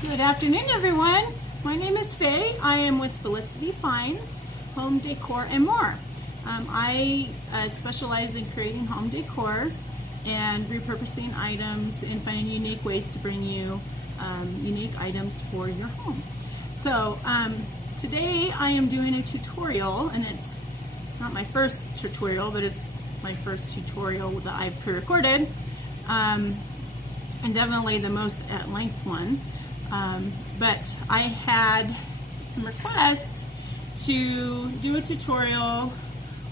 Good afternoon, everyone. My name is Faye. I am with Felicity Finds, Home Decor and More. I specialize in creating home decor and repurposing items and finding unique ways to bring you unique items for your home. So today I am doing a tutorial, and it's not my first tutorial, but it's my first tutorial that I've pre-recorded, and definitely the most at length one. But I had some requests to do a tutorial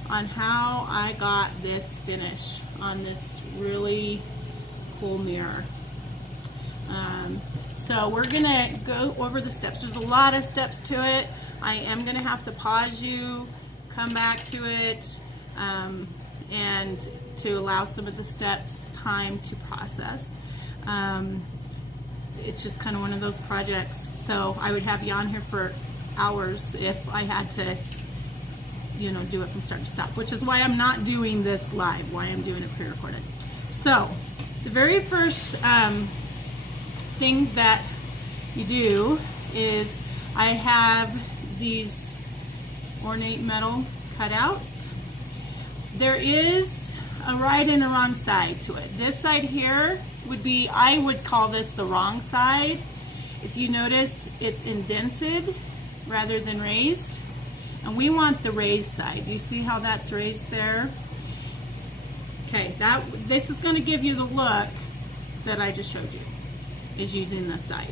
on how I got this finish on this really cool mirror. So we're gonna go over the steps. There's a lot of steps to it. I am gonna have to pause you, come back to it, and to allow some of the steps time to process. It's just kind of one of those projects, so I would have you on here for hours if I had to, you know, do it from start to stop, which is why I'm not doing this live, why I'm doing it pre-recorded. So the very first thing that you do is I have these ornate metal cutouts. There is a right and a wrong side to it. This side here would be, I would call this the wrong side. If you noticed, it's indented rather than raised, and we want the raised side. You see how that's raised there? Okay, this is going to give you the look that I just showed you, is using this side.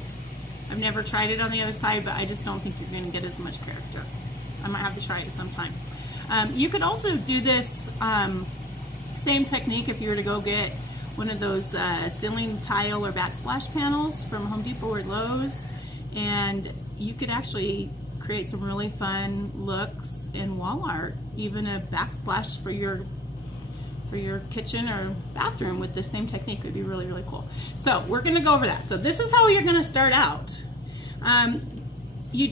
I've never tried it on the other side, but I just don't think you're going to get as much character. I might have to try it sometime. You could also do this same technique if you were to go get one of those ceiling tile or backsplash panels from Home Depot or Lowe's, and you could actually create some really fun looks in wall art, even a backsplash for your kitchen or bathroom with the same technique would be really, really cool. So we're going to go over that. So this is how you're going to start out. You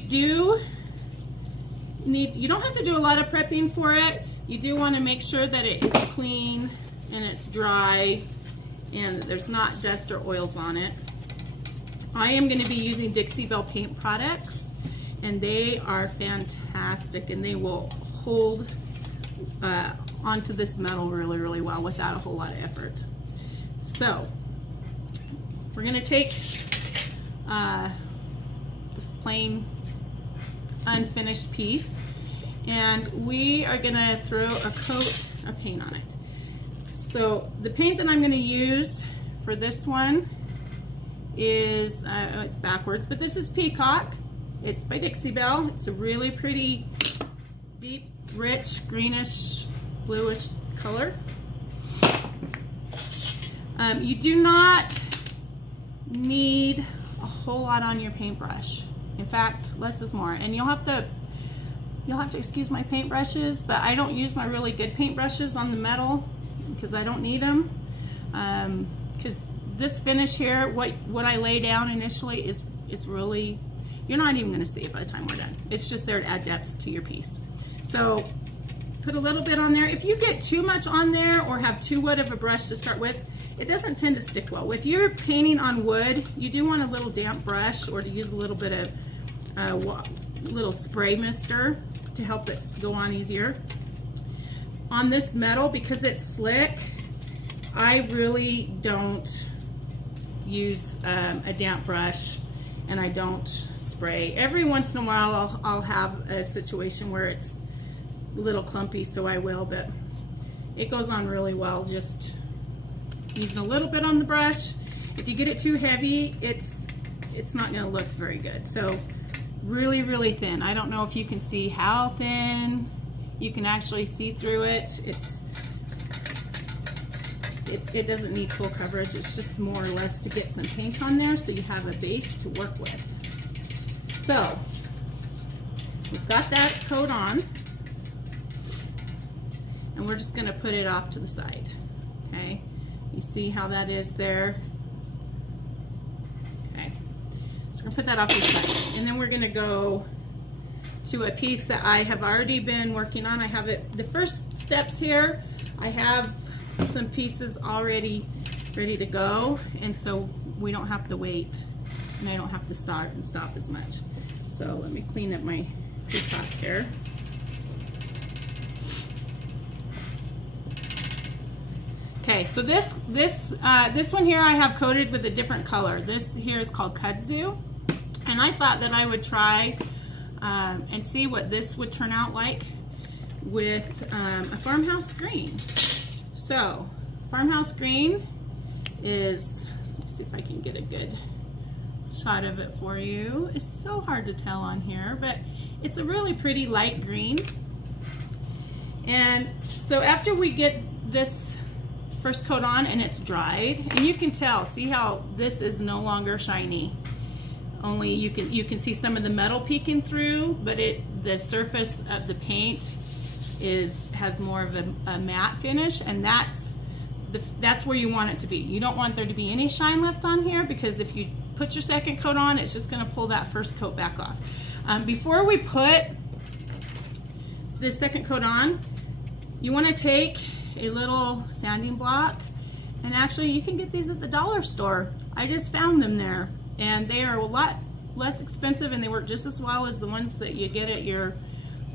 don't have to do a lot of prepping for it. You do want to make sure that it is clean and it's dry and there's not dust or oils on it. I am going to be using Dixie Belle paint products, and they are fantastic, and they will hold onto this metal really, really well without a whole lot of effort. So we're going to take this plain unfinished piece, and we are going to throw a coat of paint on it. So the paint that I'm going to use for this one is, it's backwards, but this is Peacock. It's by Dixie Belle. It's a really pretty, deep, rich, greenish, bluish color. You do not need a whole lot on your paintbrush. In fact, less is more. And you'll have to excuse my paintbrushes, but I don't use my really good paintbrushes on the metal because I don't need them. Because this finish here, what I lay down initially is really, you're not even going to see it by the time we're done. It's just there to add depth to your piece. So put a little bit on there. If you get too much on there or have too wet of a brush to start with, it doesn't tend to stick well. If you're painting on wood, you do want a little damp brush, or to use a little bit of little spray mister to help it go on easier. On this metal, because it's slick, I really don't use a damp brush, and I don't spray. Every once in a while I'll have a situation where it's a little clumpy, so I will, but it goes on really well just using a little bit on the brush. If you get it too heavy, it's not going to look very good. So really, really thin. I don't know if you can see how thin. You can actually see through it. It doesn't need full coverage. It's just more or less to get some paint on there so you have a base to work with. So we've got that coat on, and we're just going to put it off to the side. Okay, you see how that is there? Okay, so we're going to put that off to the side, and then we're going to go to a piece that I have already been working on. I have it, the first steps here, I have some pieces already ready to go, and so we don't have to wait and I don't have to start and stop as much. So let me clean up my top here. Okay, so this one here I have coated with a different color. This here is called kudzu, and I thought that I would try and see what this would turn out like with a farmhouse green. So farmhouse green is, let's see if I can get a good shot of it for you. It's so hard to tell on here, but it's a really pretty light green. And so after we get this first coat on and it's dried, and you can tell, see how this is no longer shiny. Only you can see some of the metal peeking through, but the surface of the paint has more of a matte finish, and that's where you want it to be. You don't want there to be any shine left on here, because if you put your second coat on, it's just going to pull that first coat back off. Before we put this second coat on, you want to take a little sanding block, and actually you can get these at the dollar store. I just found them there, and they are a lot less expensive, and they work just as well as the ones that you get at your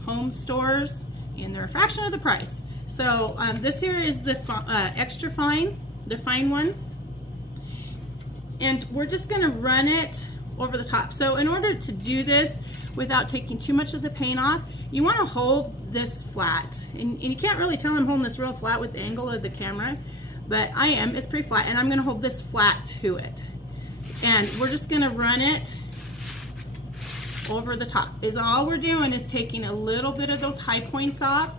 home stores, and they're a fraction of the price. So this here is the extra fine, the fine one, and we're just going to run it over the top. So in order to do this without taking too much of the paint off, you want to hold this flat, and you can't really tell I'm holding this real flat with the angle of the camera, but I am. It's pretty flat, and I'm going to hold this flat to it, and we're just going to run it over the top. All we're doing is taking a little bit of those high points off.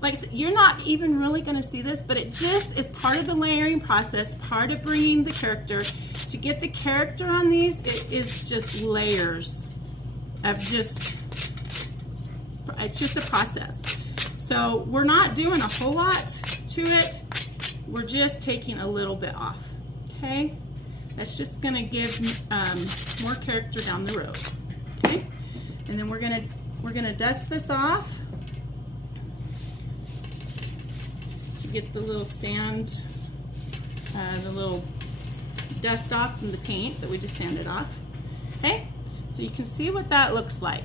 Like I said, you're not even really going to see this, but it just is part of the layering process, part of bringing the character. To get the character on these, it is just layers of it's just a process. So we're not doing a whole lot to it. We're just taking a little bit off, okay? That's just going to give more character down the road, okay? And then we're gonna dust this off to get the little sand, the little dust off from the paint that we just sanded off, okay? So you can see what that looks like.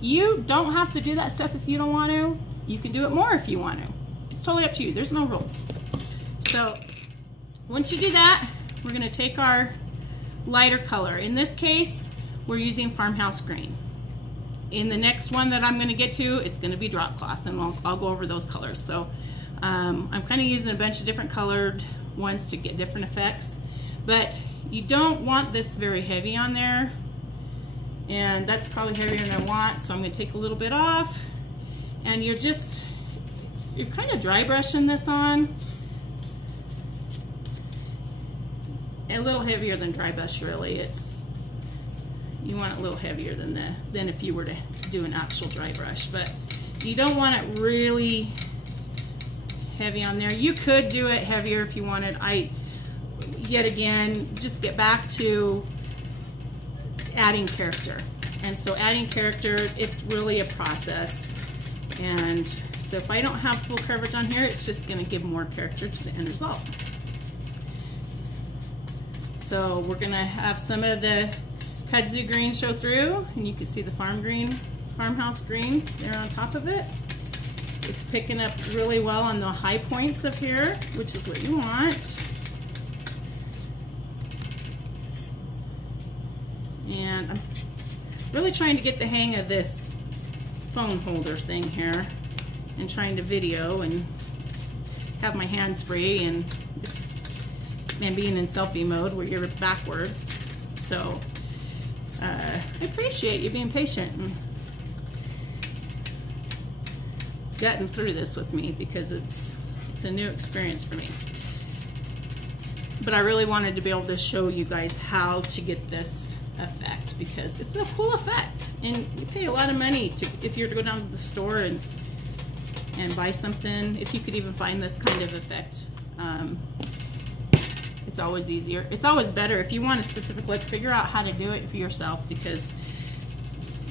You don't have to do that stuff if you don't want to. You can do it more if you want to. It's totally up to you. There's no rules. So once you do that, we're going to take our lighter color. In this case, we're using farmhouse green. In the next one that I'm going to get to, it's going to be drop cloth, and I'll go over those colors. So I'm kind of using a bunch of different colored ones to get different effects, but you don't want this very heavy on there, and that's probably heavier than I want, so I'm going to take a little bit off, and you're kind of dry brushing this on. A little heavier than dry brush, really. You want it a little heavier than if you were to do an actual dry brush, but you don't want it really heavy on there. You could do it heavier if you wanted. Yet again, just get back to adding character. And so adding character, it's really a process. And so if I don't have full coverage on here, it's just going to give more character to the end result. So we're going to have some of the kudzu green show through, and you can see the farmhouse green there on top of it. It's picking up really well on the high points of here, which is what you want. And I'm really trying to get the hang of this phone holder thing here, and trying to video and have my hands free, and being in selfie mode where you're backwards. So I appreciate you being patient and getting through this with me, because it's a new experience for me. But I really wanted to be able to show you guys how to get this effect, because it's a cool effect, and you pay a lot of money if you're to go down to the store and buy something. If you could even find this kind of effect, it's always easier. It's always better if you want a specific look. Figure out how to do it for yourself, because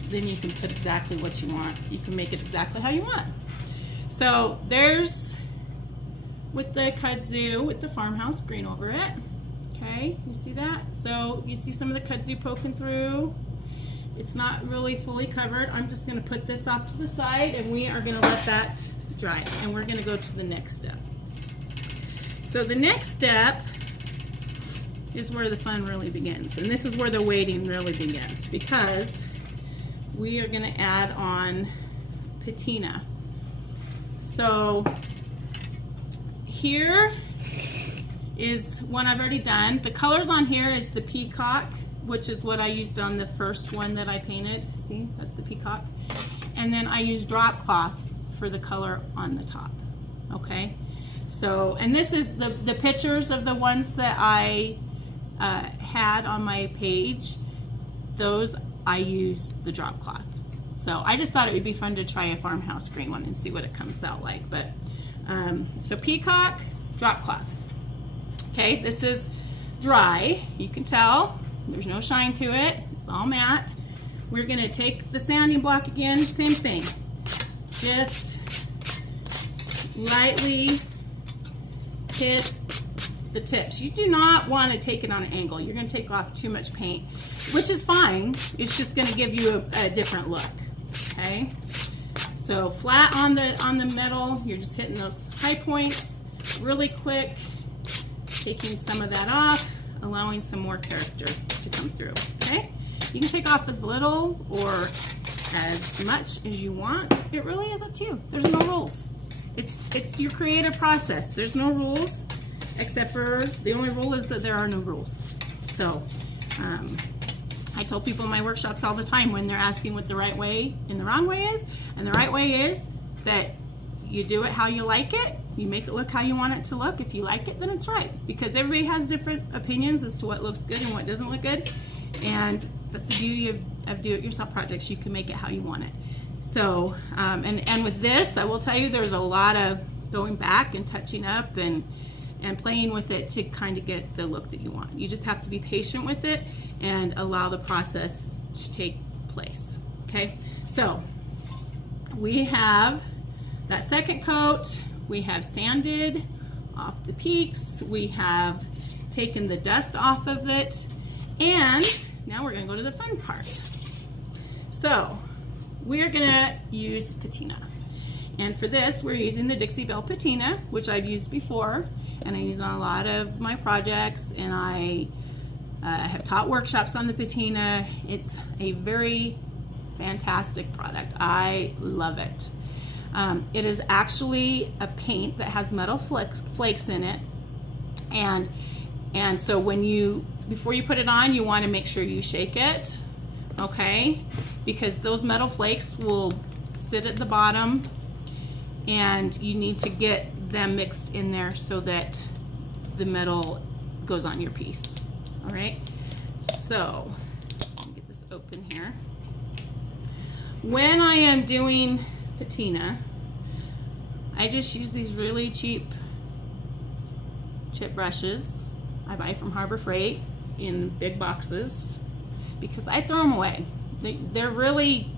then you can put exactly what you want. You can make it exactly how you want. So there's with the kudzu with the farmhouse green over it. Okay, you see that? So you see some of the kudzu poking through. It's not really fully covered. I'm just going to put this off to the side and we are going to let that dry. And we're going to go to the next step. So the next step is where the fun really begins. And this is where the waiting really begins, because we are going to add on patina. So here is one I've already done. The colors on here is the peacock, which is what I used on the first one that I painted. See, that's the peacock. And then I use drop cloth for the color on the top. Okay, so, and this is the pictures of the ones that I had on my page. Those I use the drop cloth. So I just thought it would be fun to try a farmhouse green one and see what it comes out like. But so peacock, drop cloth. Okay, this is dry. You can tell there's no shine to it. It's all matte. We're going to take the sanding block again, same thing. Just lightly hit the tips. You do not want to take it on an angle. You're going to take off too much paint, which is fine. It's just going to give you a different look. Okay, so flat on the metal. You're just hitting those high points really quick, taking some of that off, allowing some more character to come through. Okay, you can take off as little or as much as you want. It really is up to you. There's no rules. It's your creative process. There's no rules, except for the only rule is that there are no rules. So I tell people in my workshops all the time when they're asking what the right way and the wrong way is, and the right way is that you do it how you like it. You make it look how you want it to look. If you like it, then it's right, because everybody has different opinions as to what looks good and what doesn't look good. And that's the beauty of do-it-yourself projects. You can make it how you want it. So, and with this, I will tell you, there's a lot of going back and touching up and playing with it to kind of get the look that you want. You just have to be patient with it and allow the process to take place. Okay, so we have that second coat. We have sanded off the peaks. We have taken the dust off of it. And now we're gonna go to the fun part. So we're gonna use patina. And for this, we're using the Dixie Belle patina, which I've used before, and I use on a lot of my projects, and I have taught workshops on the patina. It's a very fantastic product. I love it. It is actually a paint that has metal flakes in it, and so before you put it on, you want to make sure you shake it, okay? Because those metal flakes will sit at the bottom, and you need to get them mixed in there so that the metal goes on your piece. All right, so let me get this open here. When I am doing patina, I just use these really cheap chip brushes I buy from Harbor Freight in big boxes, because I throw them away. They're really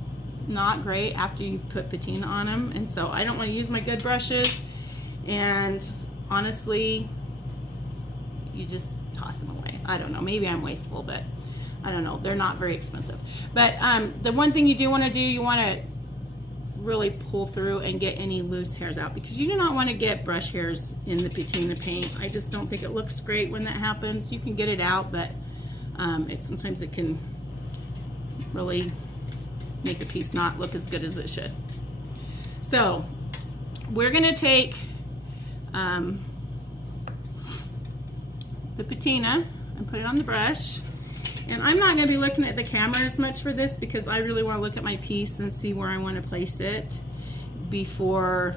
not great after you've put patina on them, and so I don't want to use my good brushes, and honestly, you just toss them away. I don't know, maybe I'm wasteful, but I don't know, they're not very expensive. But the one thing you do want to do, you want to really pull through and get any loose hairs out, because you do not want to get brush hairs in the patina paint. I just don't think it looks great when that happens. You can get it out, but sometimes it can really make a piece not look as good as it should. So we're going to take the patina and put it on the brush. And I'm not going to be looking at the camera as much for this, because I really want to look at my piece and see where I want to place it before,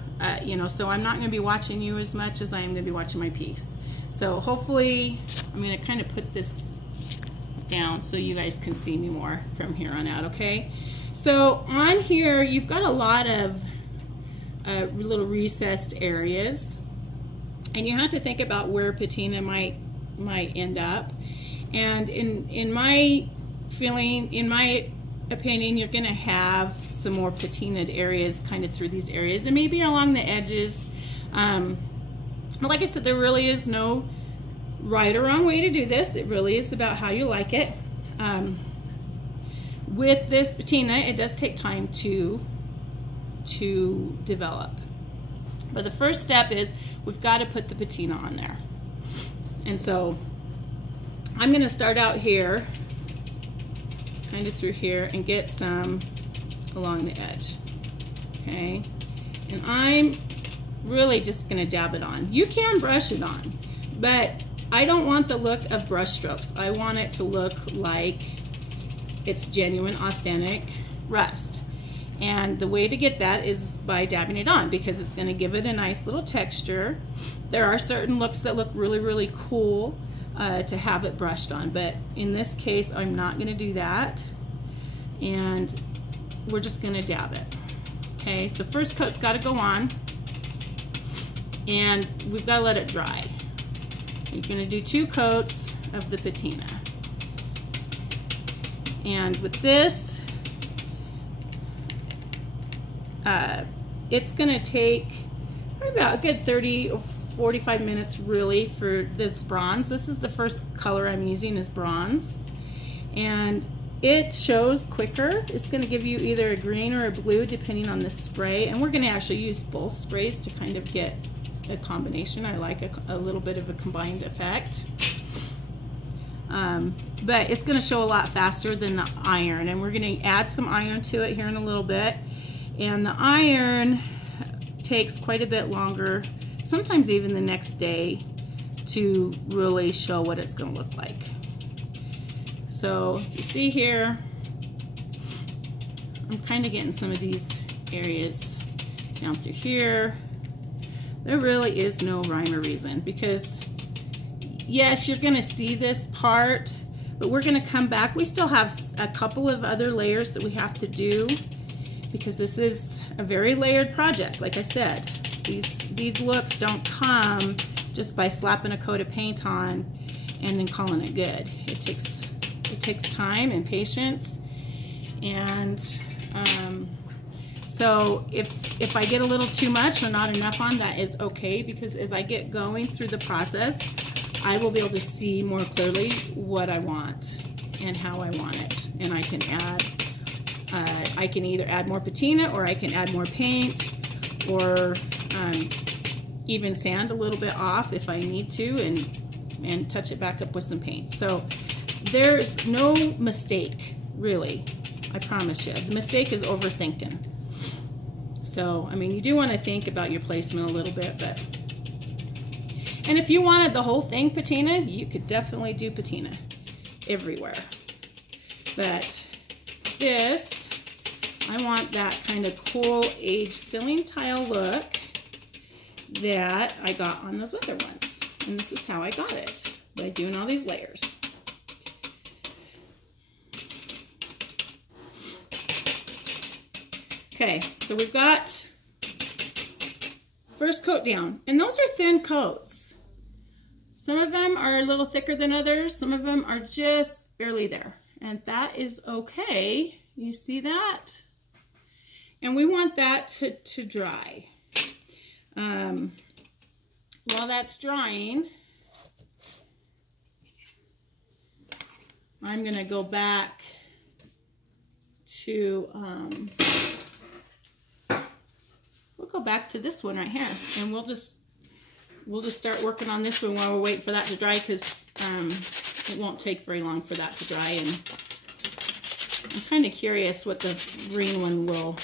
so I'm not going to be watching you as much as I am going to be watching my piece. So hopefully I'm going to kind of put this down so you guys can see me more from here on out, okay? So on here, you've got a lot of little recessed areas, and you have to think about where patina might end up. And in my feeling, in my opinion, you're gonna have some more patinaed areas kind of through these areas, and maybe along the edges. Like I said, there really is no right or wrong way to do this. It really is about how you like it. With this patina, it does take time to develop. But the first step is we've got to put the patina on there. And so I'm going to start out here, kind of through here, and get some along the edge. Okay, and I'm really just going to dab it on. You can brush it on, but I don't want the look of brush strokes. I want it to look like it's genuine, authentic rust. And the way to get that is by dabbing it on, because it's going to give it a nice little texture. There are certain looks that look really, really cool to have it brushed on, but in this case I'm not going to do that, and we're just going to dab it. Okay, so first coat's got to go on, and we've got to let it dry. You're going to do 2 coats of the patina. And with this, it's going to take about a good 30 or 45 minutes really for this bronze. This is the first color I'm using, is bronze. And it shows quicker. It's going to give you either a green or a blue depending on the spray. And we're going to actually use both sprays to kind of get a combination. I like a little bit of a combined effect. But it's going to show a lot faster than the iron. And we're going to add some iron to it here in a little bit. And the iron takes quite a bit longer, sometimes even the next day, to really show what it's going to look like. So you see here, I'm kind of getting some of these areas down through here. There really is no rhyme or reason, because yes, you're going to see this part, but we're going to come back. We still have a couple of other layers that we have to do, because this is a very layered project. Like I said, these looks don't come just by slapping a coat of paint on and then calling it good. It takes time and patience, and so if I get a little too much or not enough on, that is okay, because as I get going through the process, I will be able to see more clearly what I want and how I want it, and I can add. I can either add more patina, or I can add more paint, or even sand a little bit off if I need to, and touch it back up with some paint. So there's no mistake, really. I promise you. The mistake is overthinking. So, I mean, you do want to think about your placement a little bit, but... And if you wanted the whole thing patina, you could definitely do patina everywhere. But this, I want that kind of cool aged ceiling tile look that I got on those other ones. And this is how I got it, by doing all these layers. Okay, so we've got first coat down, and those are thin coats. Some of them are a little thicker than others. Some of them are just barely there, and that is okay. You see that? And we want that to dry. While that's drying, I'm gonna go back to, we'll go back to this one right here, and we'll just start working on this one while we're waiting for that to dry, because it won't take very long for that to dry. And I'm kind of curious what the green one will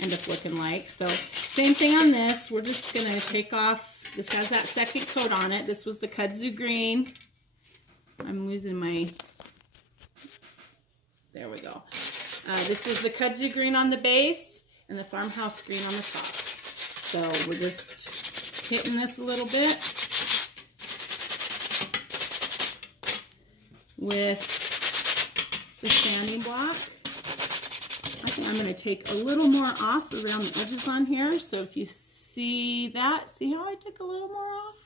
end up looking like. So same thing on this. We're just going to take off, this has that second coat on it. This was the kudzu green. I'm losing my, there we go. This is the kudzu green on the base and the farmhouse green on the top. So we're just hitting this a little bit with the sanding block. I think I'm going to take a little more off around the edges on here. So if you see that, see how I took a little more off?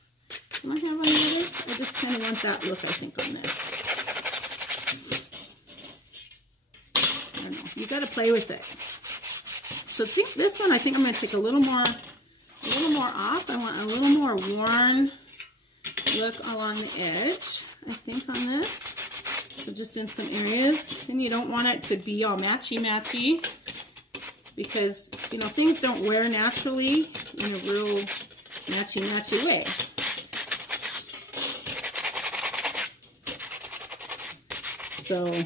Do I have on the others? I just kind of want that look, I think, on this. I don't know. You got to play with it. So this one, I think I'm going to take a little more off. I want a little more worn look along the edge, I think, on this. So just in some areas. And you don't want it to be all matchy-matchy because, you know, things don't wear naturally in a real matchy-matchy way. So I'm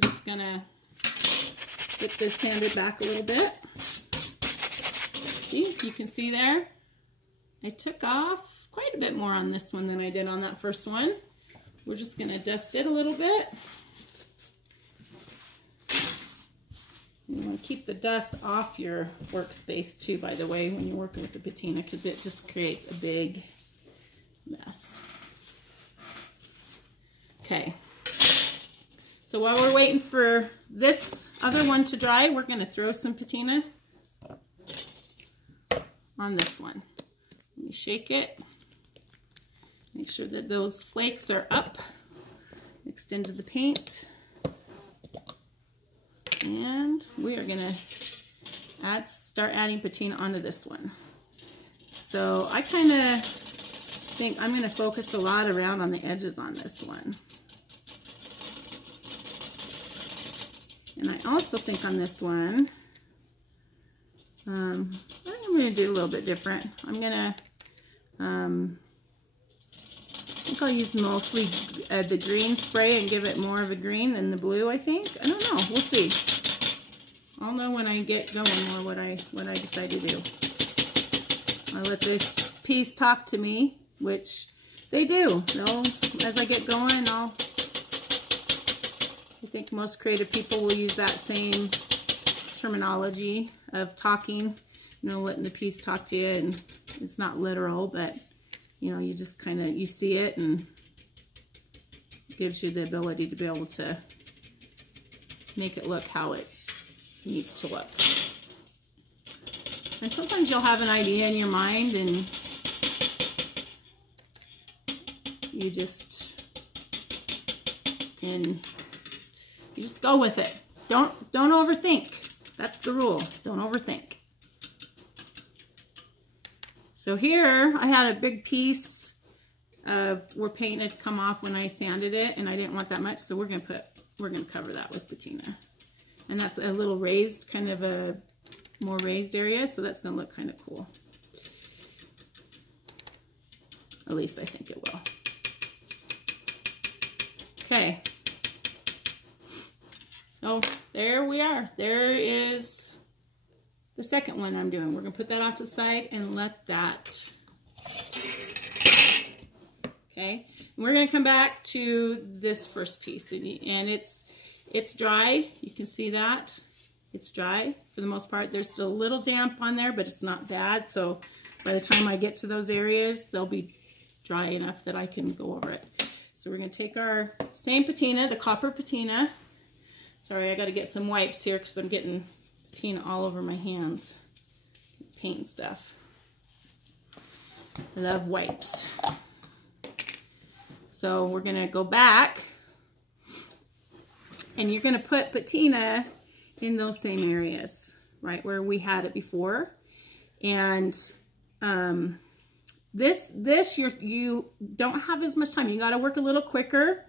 just gonna get this sanded back a little bit. See, you can see there, I took off quite a bit more on this one than I did on that first one. We're just gonna dust it a little bit. You want to keep the dust off your workspace too, by the way, when you're working with the patina, because it just creates a big mess. Okay, so while we're waiting for this other one to dry, we're going to throw some patina on this one. Let me shake it. Make sure that those flakes are up, mixed into the paint. And we are going to start adding patina onto this one. So I kind of think I'm going to focus a lot around on the edges on this one. And I also think on this one, I think I'm going to do a little bit different. I'm going to, I think I'll use mostly the green spray and give it more of a green than the blue, I think. I don't know. We'll see. I'll know when I get going more what I decide to do. I'll let this piece talk to me, which they do. As I get going, I think most creative people will use that same terminology of talking, you know, letting the piece talk to you, and it's not literal, but you know, you just kind of, you see it and it gives you the ability to be able to make it look how it needs to look. And sometimes you'll have an idea in your mind and you just go with it. Don't overthink. That's the rule. Don't overthink. So here I had a big piece of where paint had come off when I sanded it, and I didn't want that much, so we're gonna cover that with patina. And that's a little raised, kind of a more raised area, so that's gonna look kind of cool. At least I think it will. Okay. So there we are. There is the second one I'm doing. We're going to put that off to the side and let that. Okay. And we're going to come back to this first piece. And it's dry. You can see that. It's dry for the most part. There's still a little damp on there, but it's not bad. So by the time I get to those areas, they'll be dry enough that I can go over it. So we're going to take our same patina, the copper patina. Sorry, I got to get some wipes here because I'm getting patina all over my hands. Paint stuff. I love wipes. So we're going to go back and you're going to put patina in those same areas, right where we had it before. And this you don't have as much time. You got to work a little quicker.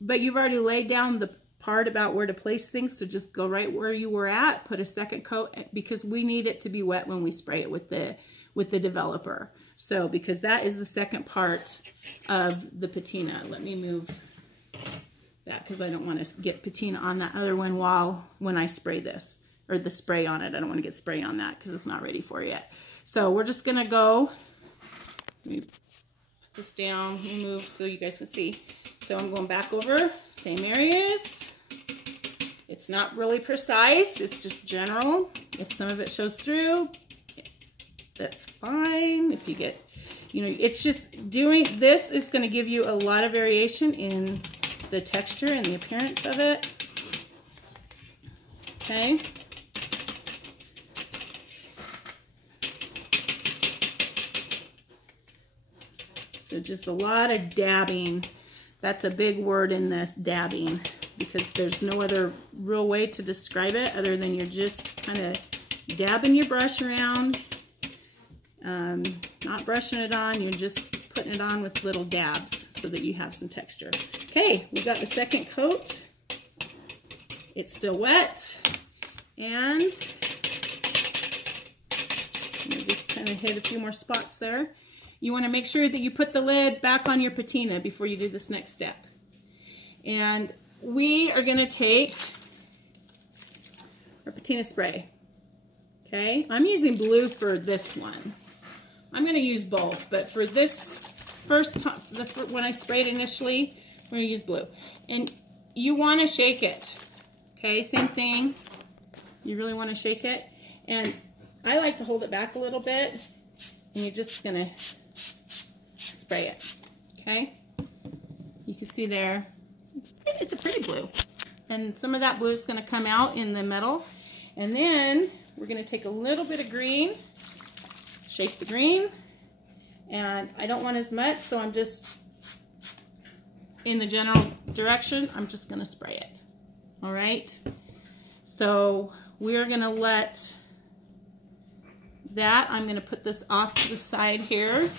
But you've already laid down the part about where to place things, so just go right where you were at, put a second coat, because we need it to be wet when we spray it with the developer. So because that is the second part of the patina. Let me move that because I don't want to get patina on that other one when I spray this, or the spray on it. I don't want to get spray on that because it's not ready for it yet. So we're just gonna go, let me put this down, move so you guys can see. So I'm going back over, same areas. It's not really precise, it's just general. If some of it shows through, that's fine. If you get, you know, it's just doing, this is gonna give you a lot of variation in the texture and the appearance of it. Okay. So just a lot of dabbing. That's a big word in this, dabbing, because there's no other real way to describe it other than you're just kind of dabbing your brush around Not brushing it on, you're just putting it on with little dabs so that you have some texture. Okay, we got the second coat. It's still wet, and let me just kind of hit a few more spots there. You want to make sure that you put the lid back on your patina before you do this next step. And we are going to take our patina spray. Okay, I'm using blue for this one. I'm going to use both, but for this first time, when I sprayed initially, I'm going to use blue. And you want to shake it. Okay, same thing. You really want to shake it. And I like to hold it back a little bit, and you're just going to spray it. Okay? You can see there, it's a pretty blue. And some of that blue is going to come out in the metal. And then we're going to take a little bit of green, shake the green, and I don't want as much, so I'm just, in the general direction, I'm just going to spray it. All right, so we're going to let that, I'm going to put this off to the side here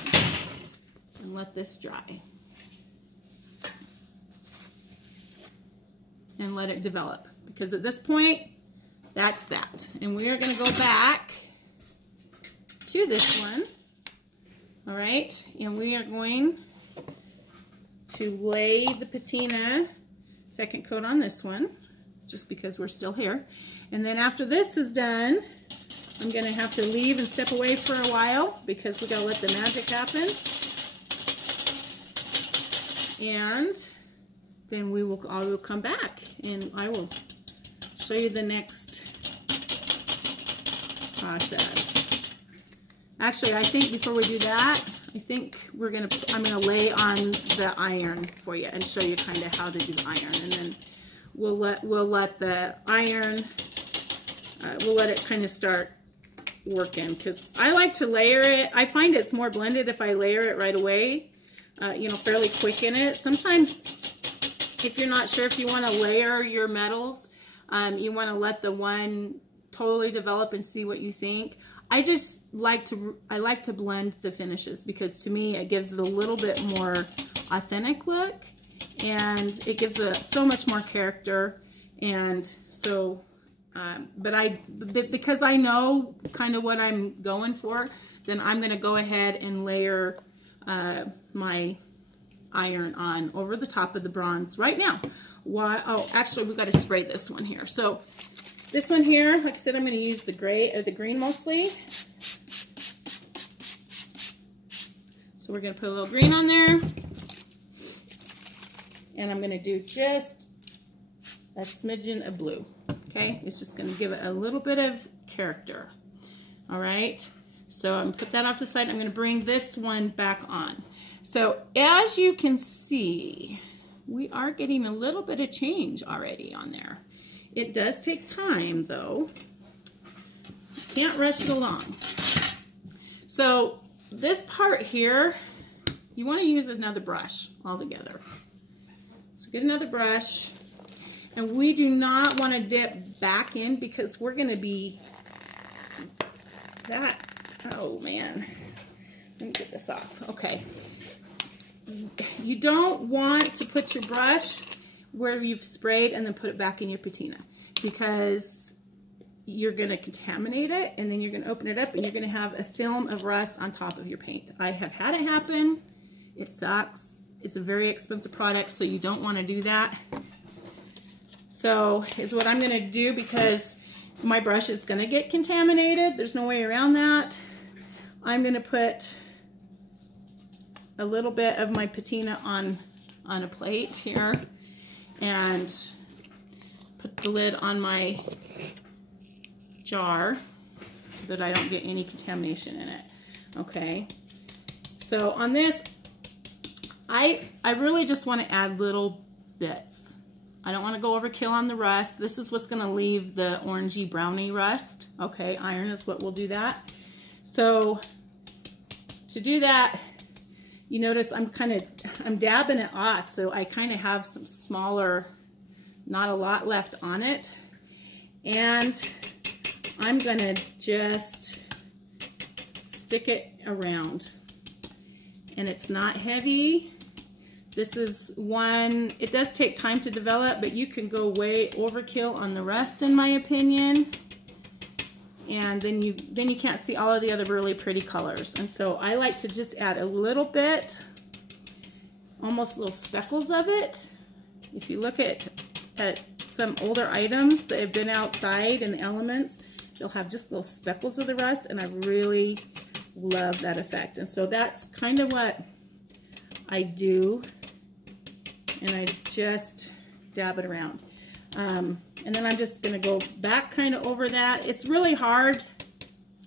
and let this dry. And let it develop, because at this point, that's that. And we are going to go back to this one. All right, and we are going to lay the patina second coat on this one, just because we're still here. And then after this is done, I'm going to have to leave and step away for a while because we got to let the magic happen. And then I will come back and I will show you the next process. Actually, I think before we do that, I'm gonna lay on the iron for you and show you kind of how to do the iron, and then we'll let the iron, we'll let it kind of start working, because I like to layer it. I find it's more blended if I layer it right away, you know, fairly quick in it. Sometimes if you're not sure if you want to layer your metals, you want to let the one totally develop and see what you think. I like to blend the finishes, because to me it gives it a little bit more authentic look, and it gives it so much more character. And so because I know kind of what I'm going for, then I'm going to go ahead and layer my iron on over the top of the bronze right now. Oh, actually, we've got to spray this one here. So this one here, like I said, I'm going to use the gray or the green mostly. So we're going to put a little green on there, and I'm going to do just a smidgen of blue. Okay, it's just going to give it a little bit of character. All right, so I'm going to put that off to the side. I'm going to bring this one back on. So as you can see, we are getting a little bit of change already on there. It does take time, though. You can't rush it along. So this part here, you want to use another brush altogether. So get another brush, and we do not want to dip back in, because we're going to be that. Oh man, let me get this off. Okay. You don't want to put your brush where you've sprayed and then put it back in your patina, because you're going to contaminate it, and then you're going to open it up and you're going to have a film of rust on top of your paint. I have had it happen. It sucks. It's a very expensive product, so you don't want to do that. So is what I'm going to do, because my brush is going to get contaminated. There's no way around that. I'm going to put a little bit of my patina on a plate here, and put the lid on my jar so that I don't get any contamination in it. Okay, so on this, I really just want to add little bits. I don't want to go overkill on the rust. This is what's going to leave the orangey browny rust. Okay, iron is what will do that. So to do that, you notice I'm dabbing it off, so I kind of have some smaller, not a lot left on it. And I'm gonna just stick it around. And it's not heavy. This is one, it does take time to develop, but you can go way overkill on the rest, in my opinion. And then you can't see all of the other really pretty colors. And so I like to just add a little bit, almost little speckles of it. If you look at some older items that have been outside in the elements, they'll have just little speckles of the rust, and I really love that effect. And so that's kind of what I do, and I just dab it around. And then I'm just going to go back kind of over that. It's really hard.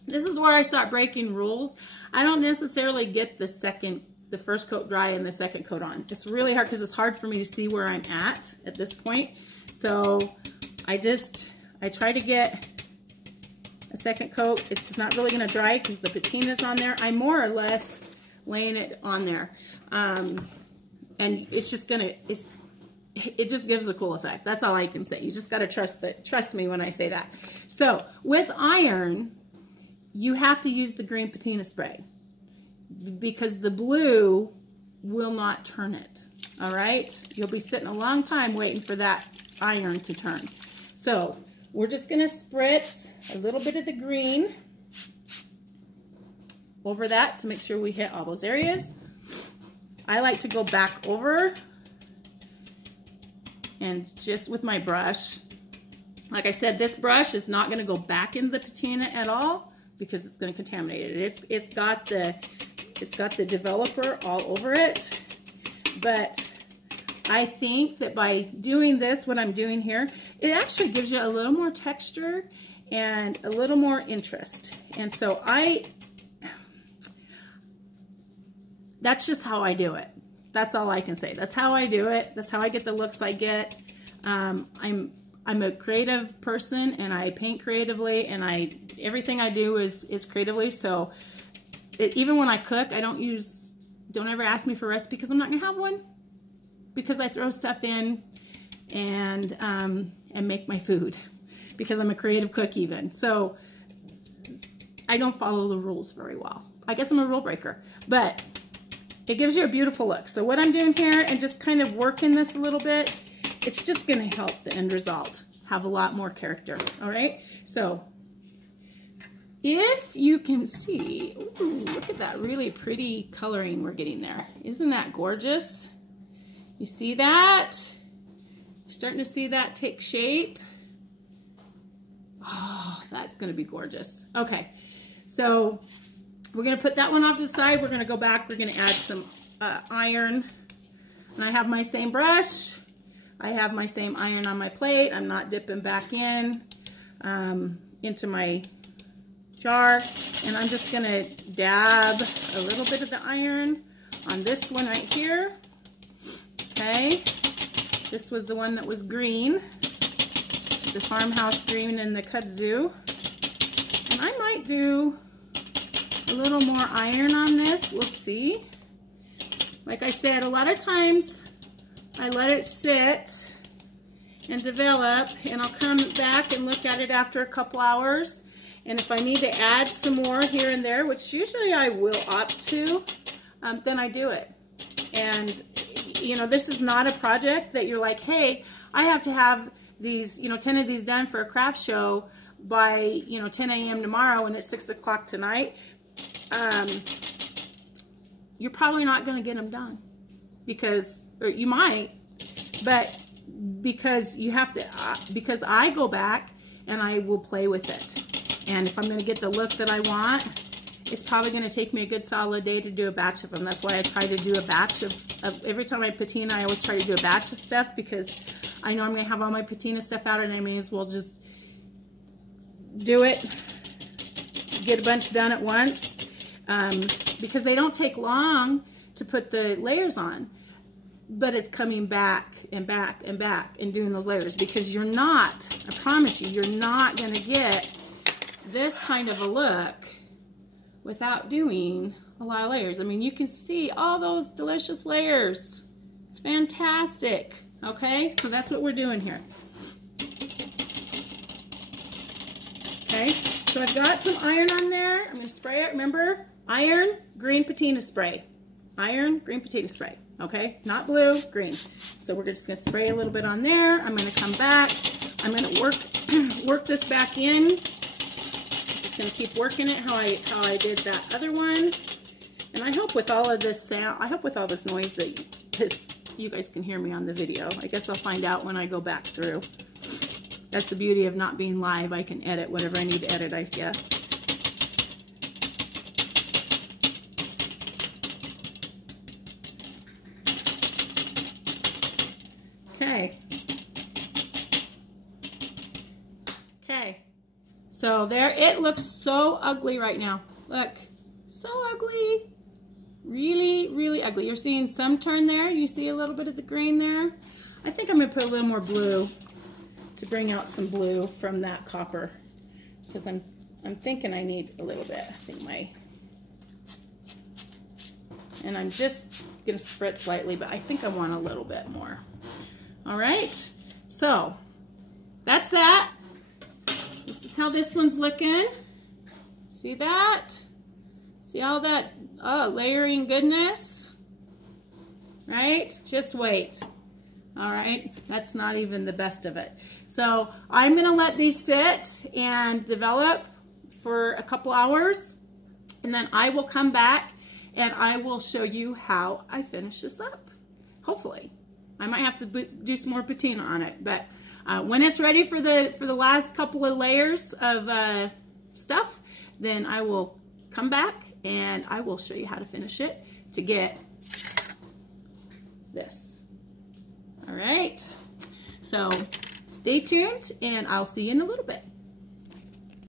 This is where I start breaking rules. I don't necessarily get the first coat dry and the second coat on. It's really hard because it's hard for me to see where I'm at this point. So I try to get a second coat. It's not really going to dry because the patina's on there. I'm more or less laying it on there. And it's just going to, it just gives a cool effect. That's all I can say. You just got to trust me when I say that. So with iron, you have to use the green patina spray because the blue will not turn it. All right? You'll be sitting a long time waiting for that iron to turn. So we're just going to spritz a little bit of the green over that to make sure we hit all those areas. I like to go back over and just with my brush. Like I said, this brush is not going to go back in the patina at all because it's going to contaminate it. It's got the developer all over it. But I think that by doing this, what I'm doing here, it actually gives you a little more texture and a little more interest. And so that's just how I do it. That's all I can say. That's how I do it. That's how I get the looks I get. I'm a creative person, and I paint creatively, and everything I do is creatively. So even when I cook, I don't ever ask me for a recipe because I'm not gonna have one, because I throw stuff in and make my food because I'm a creative cook even. So I don't follow the rules very well. I guess I'm a rule breaker, but it gives you a beautiful look. So what I'm doing here and just kind of working this a little bit, it's just going to help the end result have a lot more character. All right. So if you can see, ooh, look at that really pretty coloring we're getting there. Isn't that gorgeous? You see that? You're starting to see that take shape. Oh, that's going to be gorgeous. Okay. So we're going to put that one off to the side. We're going to go back. We're going to add some iron. And I have my same brush. I have my same iron on my plate. I'm not dipping back in into my jar. And I'm just going to dab a little bit of the iron on this one right here. Okay. This was the one that was green. The farmhouse green and the kudzu. And I might do a little more iron on this. We'll see. Like I said, a lot of times I let it sit and develop, and I'll come back and look at it after a couple hours. And if I need to add some more here and there, which usually I will opt to, then I do it. And you know, this is not a project that you're like, hey, I have to have these, 10 of these done for a craft show by, 10 a.m. tomorrow, and it's 6 o'clock tonight. You're probably not going to get them done or you might, but because you have to, because I go back and I will play with it. And if I'm going to get the look that I want, it's probably going to take me a good solid day to do a batch of them. That's why I try to do a batch of every time I patina, I always try to do a batch of stuff because I know I'm going to have all my patina stuff out, and I may as well just do it, get a bunch done at once, because they don't take long to put the layers on, but it's coming back and back and back and doing those layers, because you're not, I promise you, you're not going to get this kind of a look without doing a lot of layers. I mean, you can see all those delicious layers. It's fantastic. Okay, so that's what we're doing here. Okay, so So I've got some iron on there. I'm going to spray it. Remember, iron, green patina spray. Iron, green patina spray. Okay, not blue, green. So we're just going to spray a little bit on there. I'm going to come back. I'm going to work this back in. Just going to keep working it how I did that other one. And I hope with all of this sound, I hope with all this noise that you guys can hear me on the video. I guess I'll find out when I go back through. That's the beauty of not being live. I can edit whatever I need to edit, I guess. Okay. Okay. So there, it looks so ugly right now. Look, so ugly. Really, really ugly. You're seeing some turn there. You see a little bit of the green there. I think I'm going to put a little more blue to bring out some blue from that copper, because I'm thinking I need a little bit. I think and I'm just going to spritz slightly, but I think I want a little bit more. All right, so that's that. This is how this one's looking. See that? See all that layering goodness? Right? Just wait. All right, that's not even the best of it. So I'm gonna let these sit and develop for a couple hours, and then I will come back and I will show you how I finish this up, hopefully. I might have to do some more patina on it, but when it's ready for the last couple of layers of stuff, then I will come back and I will show you how to finish it to get this. All right, so stay tuned and I'll see you in a little bit.